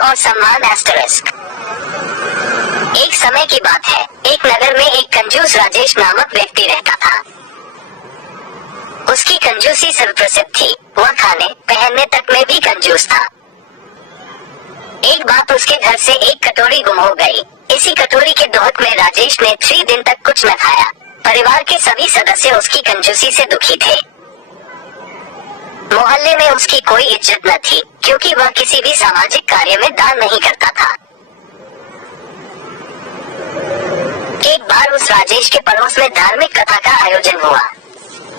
और सम्मान एस्टरिस्क। एक समय की बात है, एक नगर में एक कंजूस राजेश नामक व्यक्ति रहता था। उसकी कंजूसी सर्वप्रसिद्ध थी, वह खाने पहनने तक में भी कंजूस था। एक बात उसके घर से एक कटोरी गुम हो गई। इसी कटोरी के दोहत में राजेश ने 3 दिन तक कुछ न खाया। परिवार के सभी सदस्य उसकी कंजूसी से दुखी थे। मोहल्ले में उसकी कोई इज्जत न थी, क्योंकि वह किसी भी सामाजिक कार्य में दान नहीं करता था। एक बार उस राजेश के पड़ोस में धार्मिक कथा का आयोजन हुआ।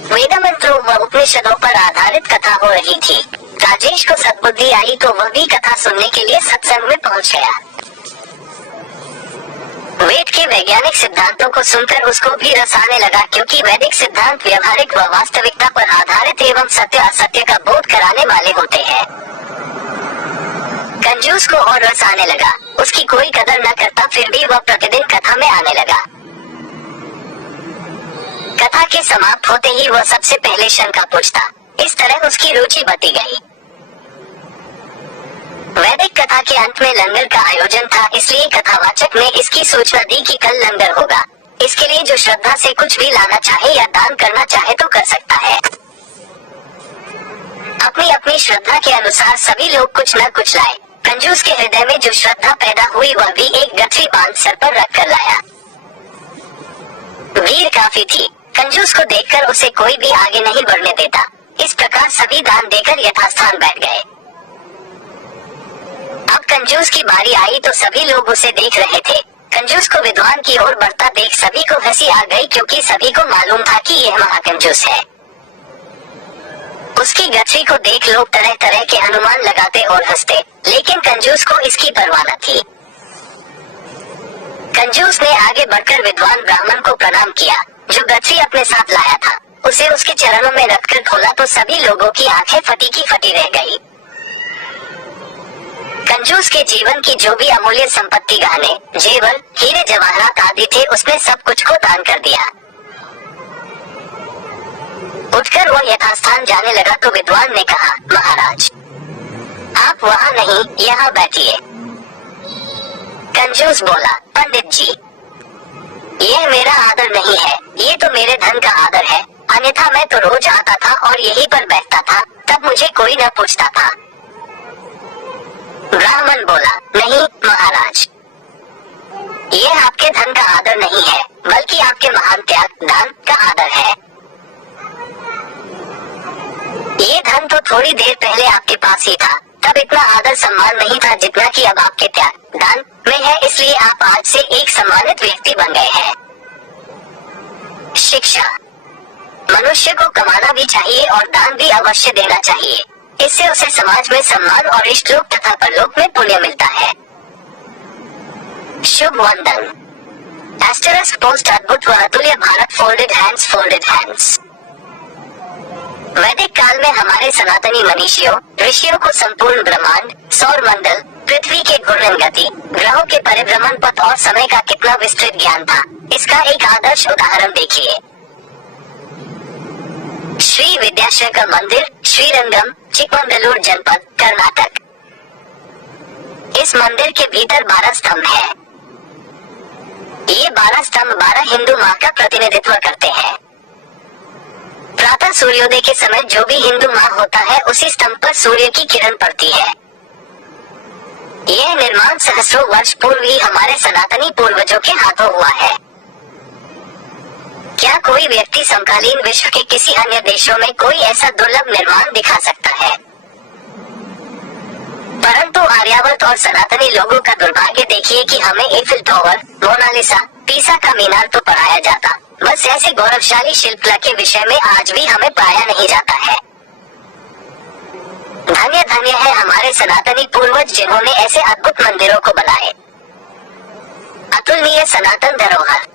वेद मंत्रों व उपनिषदों पर आधारित कथा हो रही थी। राजेश को सद्बुद्धि आई तो वह भी कथा सुनने के लिए सत्संग में पहुंच गया। वेद के वैज्ञानिक सिद्धांतों को सुनकर उसको भी रस आने लगा, क्योंकि वैदिक सिद्धांत व्यवहारिक व वास्तविकता पर आधारित एवं सत्य असत्य का बोध कराने वाले होते हैं। कंजूस को और रस आने लगा। उसकी कोई कदर न करता, फिर भी वह प्रतिदिन कथा में आने लगा। कथा के समाप्त होते ही वह सबसे पहले शंका पूछता। इस तरह उसकी रुचि बढ़ती गई। वैदिक कथा के अंत में लंगर का आयोजन था, इसलिए कथावाचक ने इसकी सूचना दी कि कल लंगर होगा। इसके लिए जो श्रद्धा से कुछ भी लाना चाहे या दान करना चाहे तो कर सकता है। अपनी अपनी श्रद्धा के अनुसार सभी लोग कुछ न कुछ लाए। कंजूस के हृदय में जो श्रद्धा पैदा हुई वह भी एक गठरी बांध सर पर रख कर लाया। भीड़ काफी थी। कंजूस को देखकर उसे कोई भी आगे नहीं बढ़ने देता। इस प्रकार सभी दान देकर यथास्थान बैठ गए। अब कंजूस की बारी आई तो सभी लोग उसे देख रहे थे। कंजूस को विद्वान की ओर बढ़ता देख सभी को हंसी आ गई, क्योंकि सभी को मालूम था कि यह महाकंजूस है। उसकी गठरी को देख लोग तरह तरह के अनुमान लगाते और हंसते, लेकिन कंजूस को इसकी परवाह न थी। कंजूस ने आगे बढ़कर विद्वान ब्राह्मण को प्रणाम किया, जो गठरी अपने साथ लाया था। उसे उसके चरणों में रखकर खोला तो सभी लोगों की आंखें फटी की फटी रह गई। कंजूस के जीवन की जो भी अमूल्य संपत्ति, गहने, जेवर, हीरे जवाहरात आदि थे, उसने सब कुछ को दान कर दिया। उठकर वह यथास्थान जाने लगा तो विद्वान ने कहा, महाराज आप वहाँ नहीं, यहाँ बैठिए। कंजूस बोला, पंडित जी यह मेरा आदर नहीं है, ये तो मेरे धन का आदर है। अन्यथा मैं तो रोज आता था और यहीं पर बैठता था, तब मुझे कोई न पूछता था। ब्राह्मण बोला, नहीं महाराज, यह आपके धन का आदर नहीं है, बल्कि आपके महान त्याग दान का आदर है। ये धन तो थोड़ी देर पहले आपके पास ही था, तब इतना आदर सम्मान नहीं था जितना कि अब आपके त्याग दान में है, इसलिए आप आज से एक सम्मानित व्यक्ति बन गए हैं। शिक्षा। मनुष्य को कमाना भी चाहिए और दान भी अवश्य देना चाहिए। इससे उसे समाज में सम्मान और इष्टलोक तथा परलोक में पुण्य मिलता है। शुभ वंदन। एस्टरिस्क पोस्ट अद्भुत व अतुल्य भारत फोल्डेड हैंड्स। वैदिक काल में हमारे सनातनी मनीषियों ऋषियों को संपूर्ण ब्रह्मांड, सौर मंडल, पृथ्वी के घूर्णन गति, ग्रहों के परिभ्रमण पथ और समय का कितना विस्तृत ज्ञान था, इसका एक आदर्श उदाहरण देखिए। श्री विद्याशंकर मंदिर, श्रीरंगम, चिकमंगलूर जनपद, कर्नाटक। इस मंदिर के भीतर 12 स्तंभ है। ये 12 स्तंभ 12 हिंदू माह का प्रतिनिधित्व करते हैं। प्रातः सूर्योदय के समय जो भी हिंदू माह होता है, उसी स्तंभ पर सूर्य की किरण पड़ती है। यह निर्माण सहस्रों वर्ष पूर्व ही हमारे सनातनी पूर्वजों के हाथों हुआ है। क्या कोई व्यक्ति समकालीन विश्व के किसी अन्य देशों में कोई ऐसा दुर्लभ निर्माण दिखा सकता है? परंतु आर्यावर्त और सनातनी लोगों का दुर्भाग्य देखिए कि हमें एफिल टावर, मोनालिसा, पीसा का मीनार तो पढ़ाया जाता, बस ऐसे गौरवशाली शिल्पकला के विषय में आज भी हमें पढ़ाया नहीं जाता है। धन्य धन्य है हमारे सनातनी पूर्वज जिन्होंने ऐसे अद्भुत मंदिरों को बनाए। अतुलनीय सनातन धरोहर।